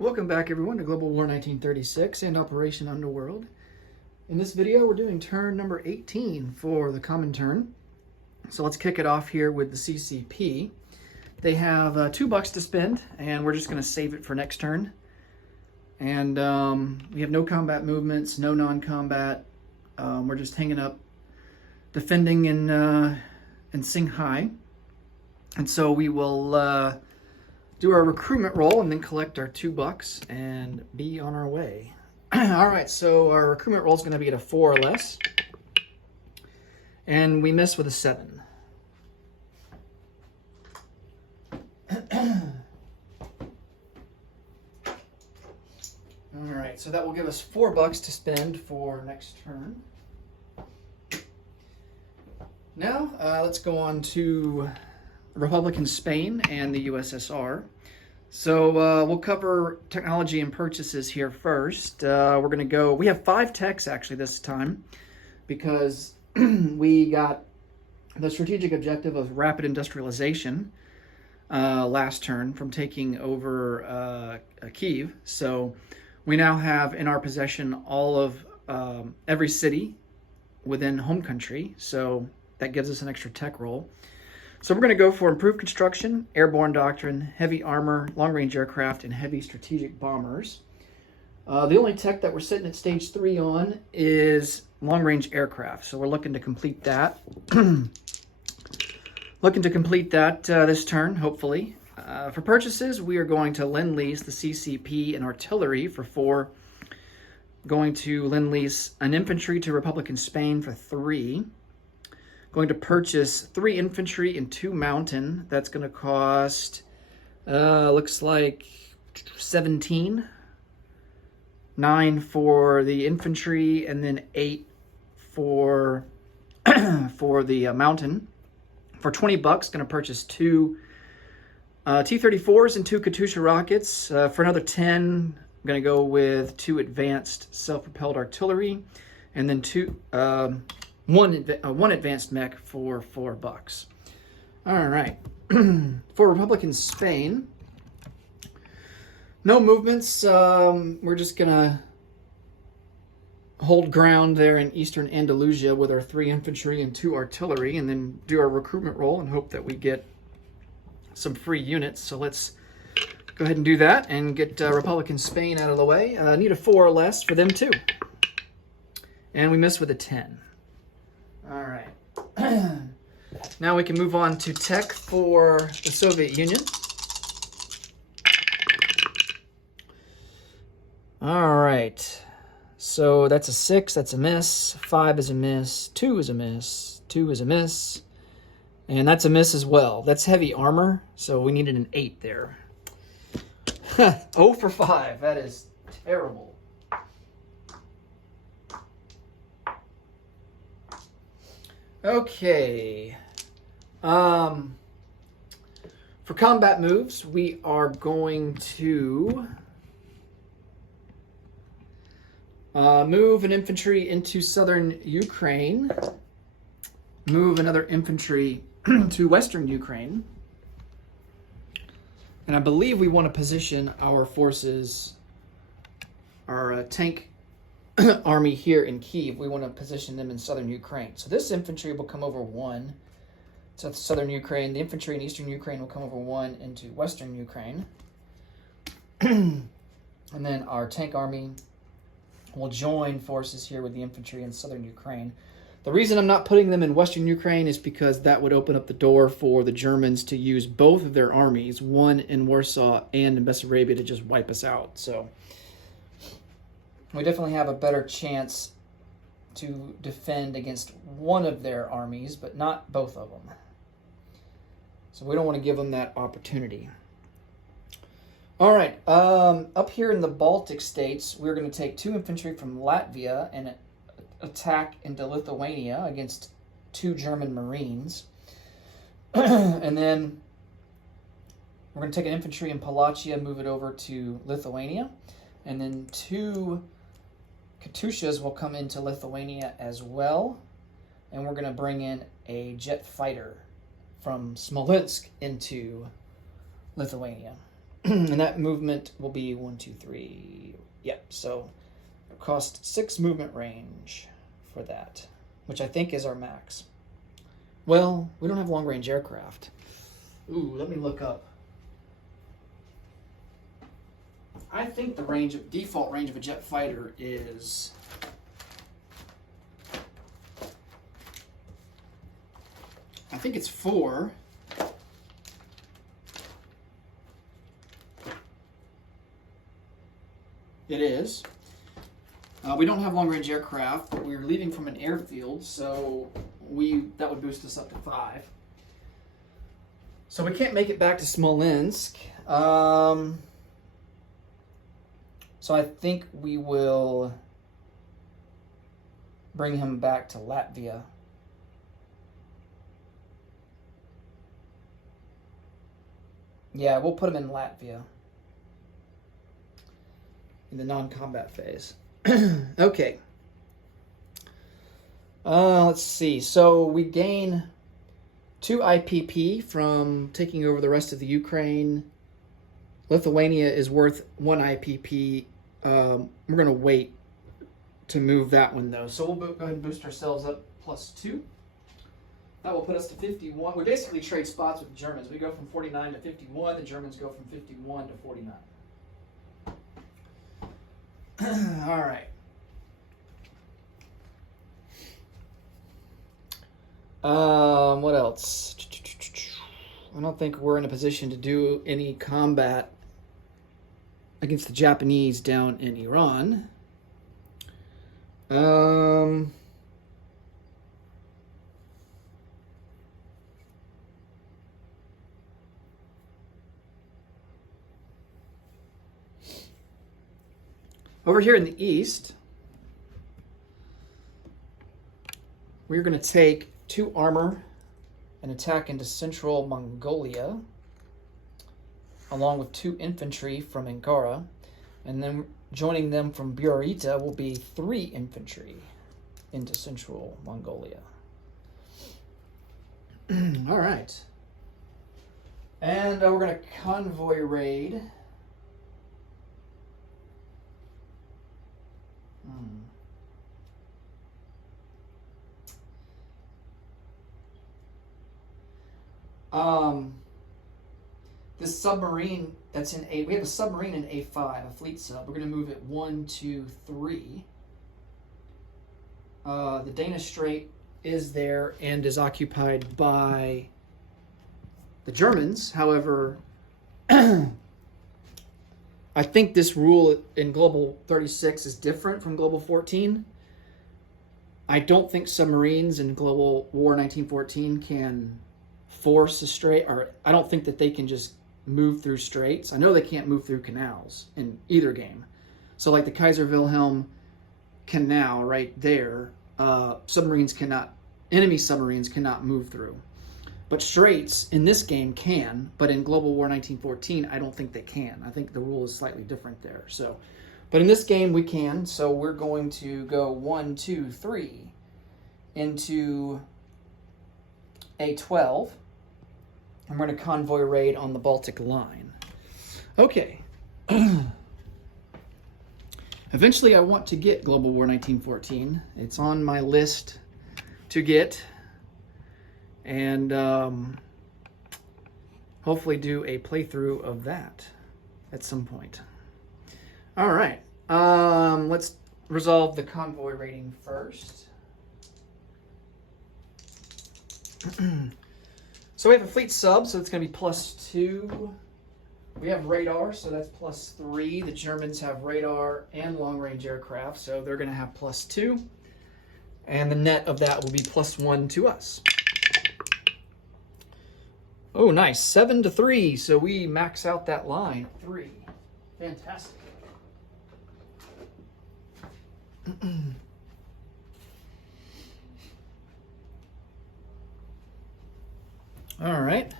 Welcome back everyone to Global War 1936 and Operation Underworld. In this video we're doing turn number 18 for the common turn. So let's kick it off here with the CCP. They have $2 to spend and we're just going to save it for next turn. And we have no combat movements, no non-combat. We're just hanging up, defending in Shanghai. And so we will do our recruitment roll and then collect our $2 and be on our way. All right, so our recruitment roll is going to be at a 4 or less. And we miss with a 7. All right, so that will give us $4 to spend for next turn. Now, let's go on to Republican Spain and the USSR. So we'll cover technology and purchases here first. We're going to go, we have 5 techs actually this time because we got the strategic objective of rapid industrialization last turn from taking over Kyiv. So we now have in our possession all of every city within home country. So that gives us an extra tech roll. So we're going to go for improved construction, airborne doctrine, heavy armor, long-range aircraft, and heavy strategic bombers. The only tech that we're sitting at stage 3 on is long-range aircraft. So we're looking to complete that. This turn, hopefully. For purchases, we are going to lend-lease the CCP and artillery for 4. Going to lend-lease an infantry to Republican Spain for 3. Going to purchase 3 infantry and 2 mountain. That's going to cost, looks like 17. 9 for the infantry and then 8 for for the mountain. For $20, going to purchase 2 T-34s and 2 Katyusha rockets. For another 10, I'm going to go with 2 advanced self-propelled artillery and then one advanced mech for $4. All right. For Republican Spain, no movements. We're just going to hold ground there in eastern Andalusia with our 3 infantry and 2 artillery and then do our recruitment roll and hope that we get some free units. So let's go ahead and do that and get Republican Spain out of the way. Need a 4 or less for them too. And we missed with a 10. All right. Now we can move on to tech for the Soviet Union. All right. So that's a 6, that's a miss. 5 is a miss. 2 is a miss. 2 is a miss. And that's a miss as well. That's heavy armor, so we needed an 8 there. 0 for 5. That is terrible. Okay. For combat moves, we are going to move an infantry into southern Ukraine, move another infantry to western Ukraine, and I believe we want to position our forces, our tank army here in Kyiv. We want to position them in southern Ukraine. So this infantry will come over 1 to southern Ukraine. The infantry in eastern Ukraine will come over 1 into western Ukraine. And then our tank army will join forces here with the infantry in southern Ukraine. The reason I'm not putting them in western Ukraine is because that would open up the door for the Germans to use both of their armies, one in Warsaw and in Bessarabia, to just wipe us out. So we definitely have a better chance to defend against one of their armies, but not both of them. So we don't want to give them that opportunity. All right, up here in the Baltic states, we're going to take 2 infantry from Latvia and attack into Lithuania against 2 German Marines. And then we're going to take an infantry in Palachia, move it over to Lithuania, and then 2 Katyushas will come into Lithuania as well, and we're going to bring in a jet fighter from Smolensk into Lithuania. And that movement will be 1, 2, 3. Yep, so it cost 6 movement range for that, which I think is our max. Well, we don't have long-range aircraft. Ooh, let me look up. I think the default range of a jet fighter is... I think it's 4. It is. We don't have long-range aircraft, but we're leaving from an airfield, so that would boost us up to 5. So we can't make it back to Smolensk. So I think we will bring him back to Latvia. Yeah, we'll put him in Latvia in the non-combat phase. Okay. Let's see. So we gain 2 IPP from taking over the rest of the Ukraine. Lithuania is worth 1 IPP. We're going to wait to move that one, though. So we'll go ahead and boost ourselves up +2. That will put us to 51. We basically trade spots with the Germans. We go from 49 to 51. The Germans go from 51 to 49. All right. What else? I don't think we're in a position to do any combat against the Japanese down in Iran. Over here in the east, we're going to take 2 armor and attack into central Mongolia, along with 2 infantry from Ankara, and then joining them from Burita will be 3 infantry into central Mongolia. All right. And we're going to convoy raid. This submarine that's in A, we have a submarine in A5, a fleet sub. We're going to move it 1, 2, 3. The Danish Strait is there and is occupied by the Germans. However, I think this rule in Global 36 is different from Global 14. I don't think submarines in Global War 1914 can force a strait, or I don't think that they can just move through straits. I know they can't move through canals in either game. So like the Kaiser Wilhelm Canal right there, enemy submarines cannot move through. But straits in this game can, but in Global War 1914, I don't think they can. I think the rule is slightly different there. So, but in this game we can. So we're going to go 1, 2, 3 into A12. I'm going to convoy raid on the Baltic line. Okay. Eventually I want to get Global War 1914. It's on my list to get. And hopefully do a playthrough of that at some point. All right. Let's resolve the convoy rating first. So we have a fleet sub, so it's going to be +2. We have radar, so that's +3. The Germans have radar and long-range aircraft, so they're going to have +2. And the net of that will be +1 to us. Oh, nice. 7-3, so we max out that line. 3. Fantastic. All right.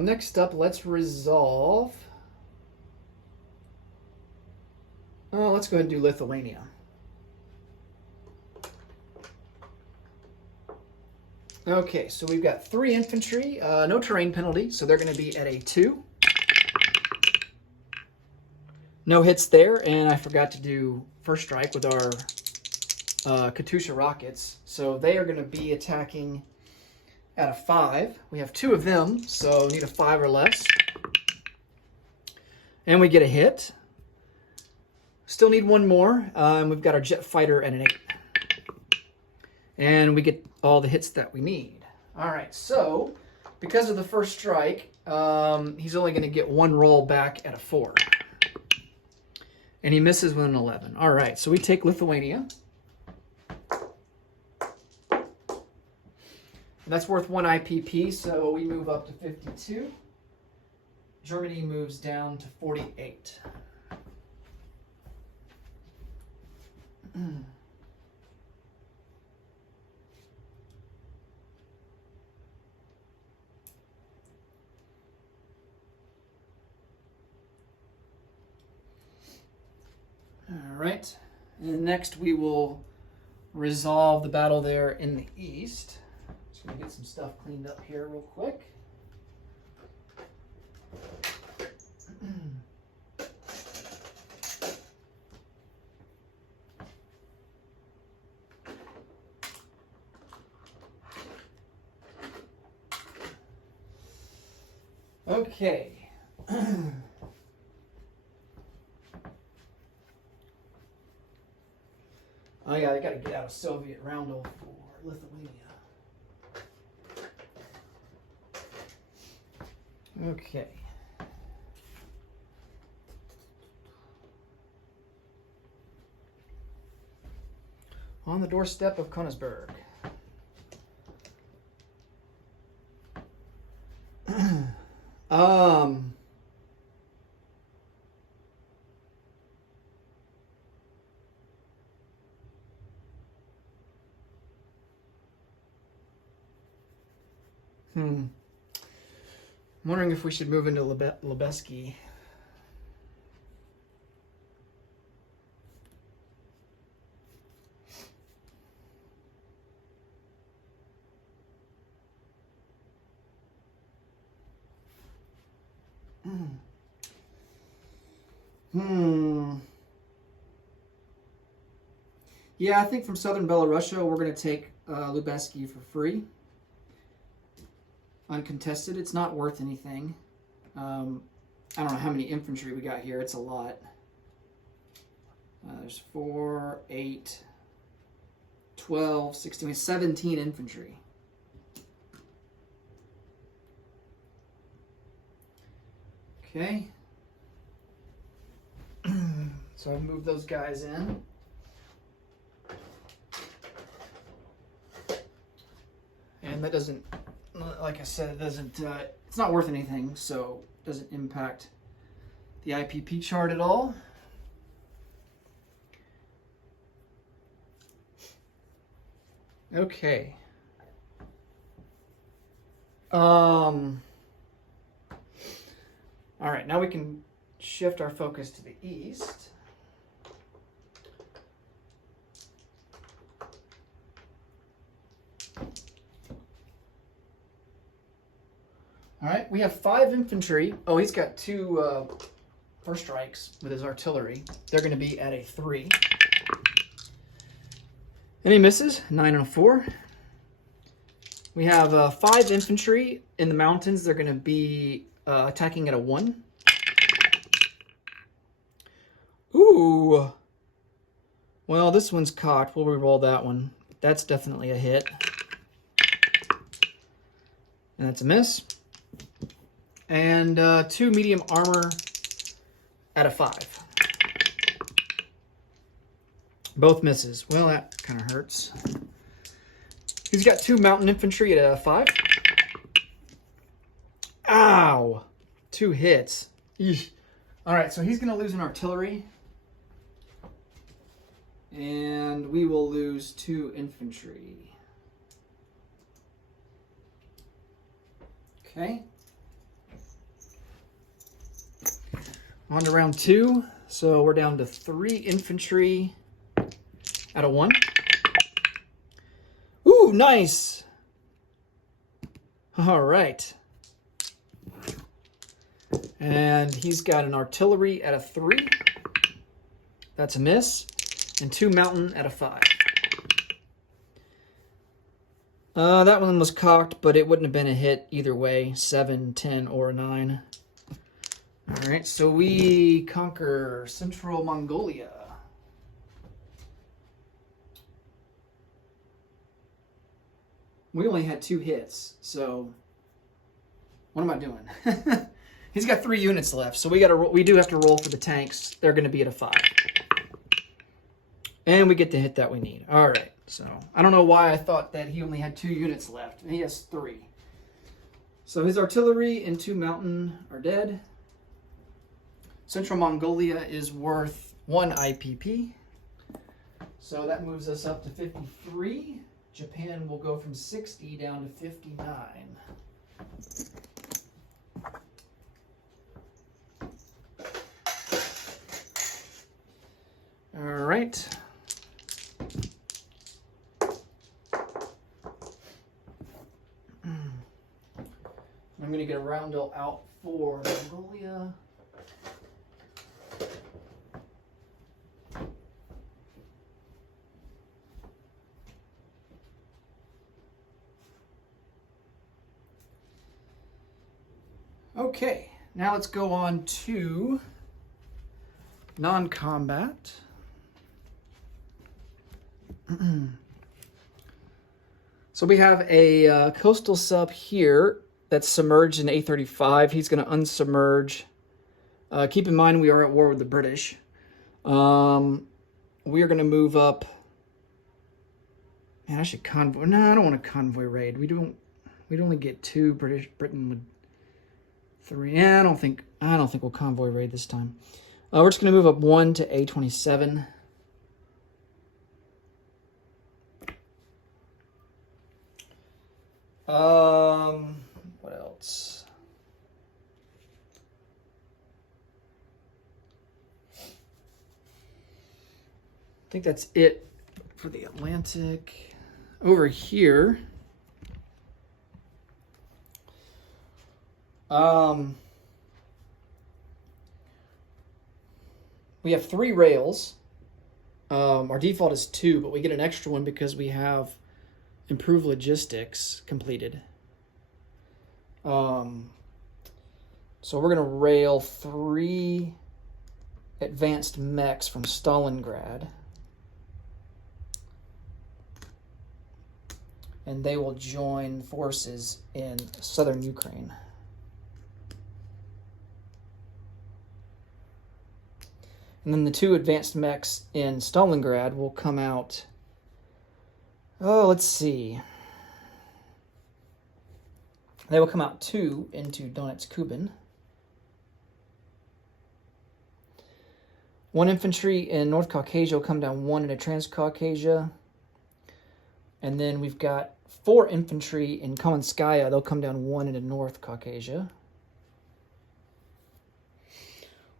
Next up, let's resolve. Let's go ahead and do Lithuania. Okay, so we've got 3 infantry, no terrain penalty, so they're going to be at a 2. No hits there, and I forgot to do first strike with our Katyusha rockets. So they are going to be attacking at a 5. We have 2 of them, so need a 5 or less. And we get a hit. Still need 1 more, and we've got our jet fighter at an 8. And we get all the hits that we need. All right, so because of the first strike, he's only going to get 1 roll back at a 4. And he misses with an 11. All right, so we take Lithuania. And that's worth 1 IPP, so we move up to 52. Germany moves down to 48. All right, and next we will resolve the battle there in the east. Just gonna get some stuff cleaned up here real quick. Okay. Oh yeah, I gotta get out of Soviet roundel for Lithuania. Okay. On the doorstep of Königsberg. I'm wondering if we should move into Lubeski. Yeah, I think from southern Belarusia, we're going to take Lubeski for free. Uncontested. It's not worth anything. I don't know how many infantry we got here. It's a lot. There's 4, 8, 12, 16, 17 infantry. Okay. So I've moved those guys in. And that doesn't, like I said, it doesn't, it's not worth anything, so it doesn't impact the IPP chart at all. Okay. All right, now we can shift our focus to the east. All right, we have 5 infantry. Oh, he's got 2 first strikes with his artillery. They're going to be at a 3. And he misses, 9 and a 4. We have 5 infantry in the mountains. They're going to be attacking at a 1. Ooh. Well, this one's cocked. We'll reroll that one. That's definitely a hit. And that's a miss. And 2 medium armor at a 5. Both misses. Well, that kind of hurts. He's got 2 mountain infantry at a 5. Ow! 2 hits. Eesh. All right, so he's going to lose an artillery. And we will lose 2 infantry. Okay. On to round 2. So we're down to 3 infantry at a 1. Ooh, nice! All right. And he's got an artillery at a 3. That's a miss. And 2 mountain at a 5. That one was cocked, but it wouldn't have been a hit either way. 7, 10, or a 9. All right, so we conquer Central Mongolia. We only had 2 hits, so what am I doing? He's got 3 units left, so we do have to roll for the tanks. They're going to be at a 5. And we get the hit that we need. All right, so I don't know why I thought that he only had 2 units left. He has 3. So his artillery and 2 mountain are dead. Central Mongolia is worth 1 IPP. So that moves us up to 53. Japan will go from 60 down to 59. All right. I'm going to get a roundel out for Mongolia. Okay, now let's go on to non-combat. So we have a coastal sub here that's submerged in A35. He's going to unsubmerge. Keep in mind we are at war with the British. We are going to move up. Man, I should convoy. No, I don't want a convoy raid. We'd only get 2. Britain would 3. Yeah, I don't think we'll convoy raid this time. We're just going to move up 1 to A27. What else? I think that's it for the Atlantic. Over here, we have 3 rails. Our default is 2, but we get an extra one because we have improved logistics completed. So we're going to rail 3 advanced mechs from Stalingrad. And they will join forces in southern Ukraine. And then the 2 advanced mechs in Stalingrad will come out. Oh, let's see. They will come out 2 into Donetsk-Kuban. 1 infantry in North Caucasia will come down 1 into Transcaucasia. And then we've got 4 infantry in Kamenskaya. They'll come down 1 into North Caucasia.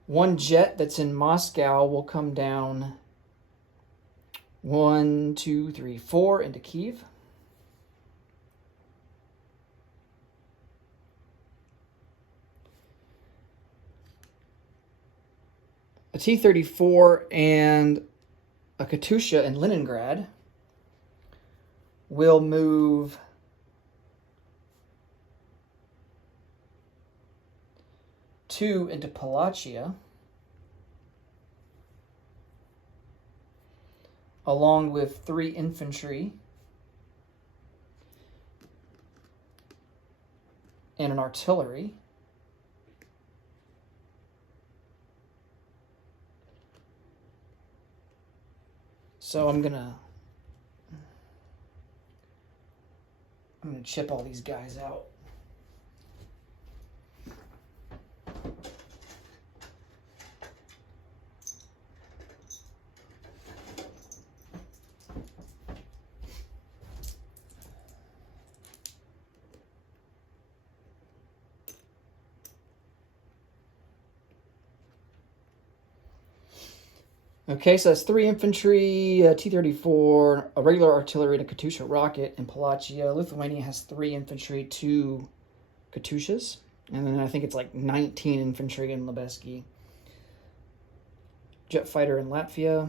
1 jet that's in Moscow will come down 1, 2, 3, 4 into Kyiv. A T-34 and a Katyusha in Leningrad will move 2 into Palachia, along with 3 infantry and an artillery. So I'm gonna chip all these guys out. Okay, so that's 3 infantry, T-34, a regular artillery, and a Katusha rocket in Palatia. Lithuania has 3 infantry, 2 Katushas, and then I think it's like 19 infantry in Lebeski. Jet fighter in Latvia.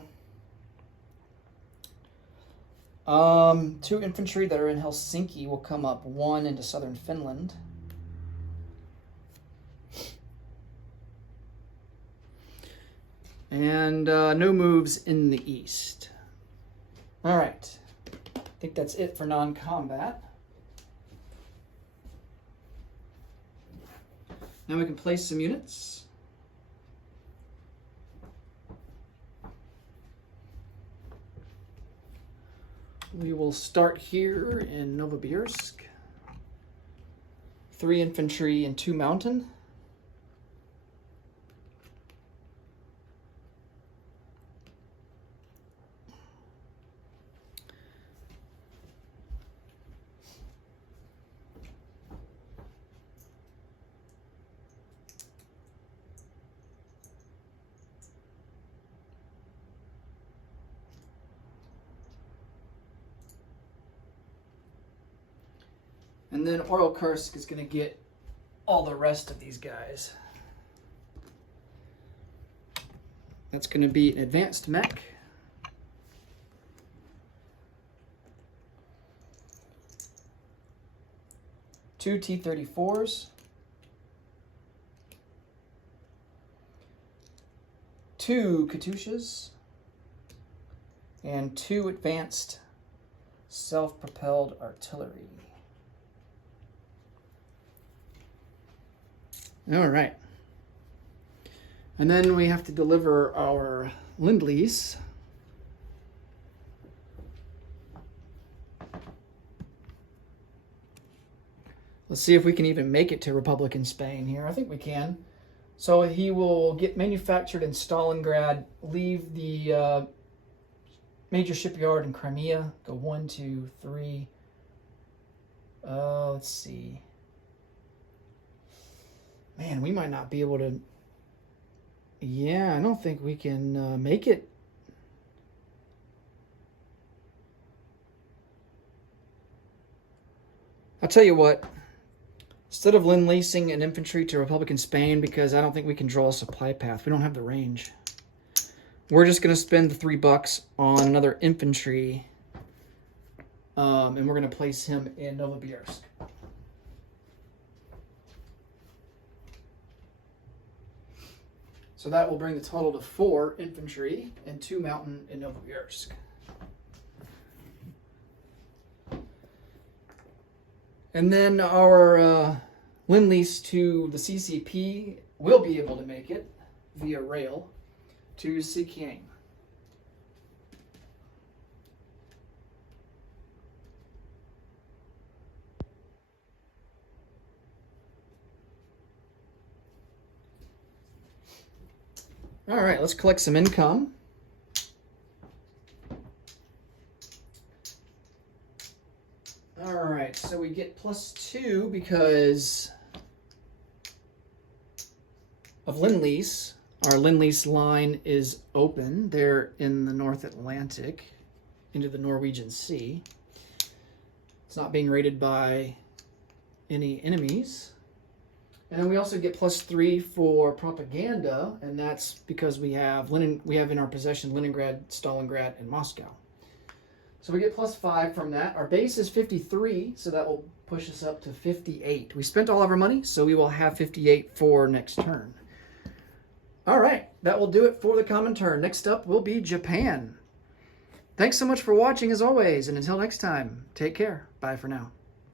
2 infantry that are in Helsinki will come up, 1 into southern Finland. And no moves in the east. All right. I think that's it for non-combat. Now we can place some units. We will start here in Novosibirsk. 3 infantry and 2 mountain. And then Oral Kursk is going to get all the rest of these guys. That's going to be an advanced mech. Two T-34s. 2 Katyushas. And 2 advanced self-propelled artillery. All right. And then we have to deliver our Lend-Lease. Let's see if we can even make it to Republican Spain here. I think we can. So he will get manufactured in Stalingrad, leave the major shipyard in Crimea, go 1, 2, 3. Let's see. Man, we might not be able to... Yeah, I don't think we can make it. I'll tell you what. Instead of Lend-Leasing an infantry to Republican Spain, because I don't think we can draw a supply path. We don't have the range. We're just going to spend the $3 on another infantry. And we're going to place him in Novosibirsk. So that will bring the total to 4 infantry and 2 mountain in Novosibirsk. And then our Lend-Lease to the CCP will be able to make it via rail to Sikiang. All right, let's collect some income. All right, so we get +2 because of Lend-Lease. Our Lend-Lease line is open there in the North Atlantic into the Norwegian Sea. It's not being raided by any enemies. And then we also get +3 for propaganda, and that's because we have in our possession Leningrad, Stalingrad, and Moscow. So we get +5 from that. Our base is 53, so that will push us up to 58. We spent all of our money, so we will have 58 for next turn. All right, that will do it for the common turn. Next up will be Japan. Thanks so much for watching as always, and until next time, take care. Bye for now.